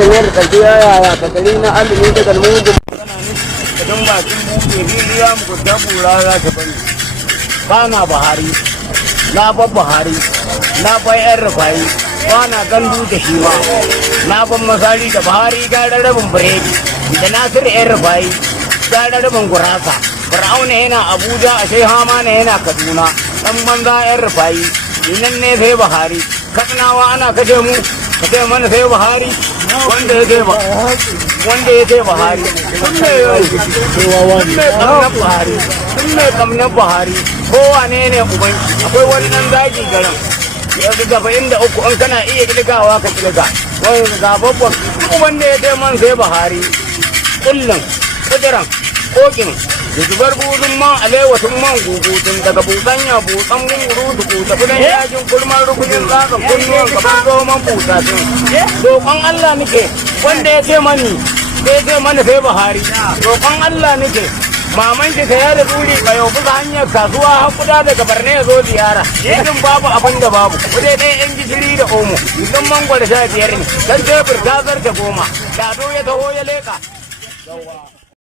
janyar tafiya yaya ka gari na alimi da galmugun magana ne idan bakin buɗe filiya mu ta bura za ta bari ba na Buhari na ban Buhari na ban yan rufayi ba na gandu da shi ma na ban Masari da Buhari gara rabin biredi da Nasir yan rufayi gara rabin gurasa Fir'auna yana Abuja a sai Hamana yana Kaduna dan banza yan rufayi nan ne sai Buhari Katsinawa ana kashe mu ka ce mana sai Buhari wanda ya ce Buhari sun ne kamnan Buhari kowane ne uban akwai wani nan zaki garin yanzu gaba inda uku in kana iya kilgawa ka kilga wani zababban uban da ya ce man sai Buhari kullum kudiran kokin da zubar buzun man alewatun man gugutun daga butsanya butsan gunguru da kuta kudan yajin kulman rukunin zaka kunnuwan kamar zoman butatun roƙon Allah muke wanda ya ce mani sai ce mana sai Buhari roƙon Allah muke maman ki saya da turi ka yau bisa hanyar kasuwa har kuda daga Barne ya zo ziyara idan babu abin da babu kudai ɗaya yan gishiri da omo idan mangwaro 15 ne dan tebur ta zarta 10 da ya taho ya leka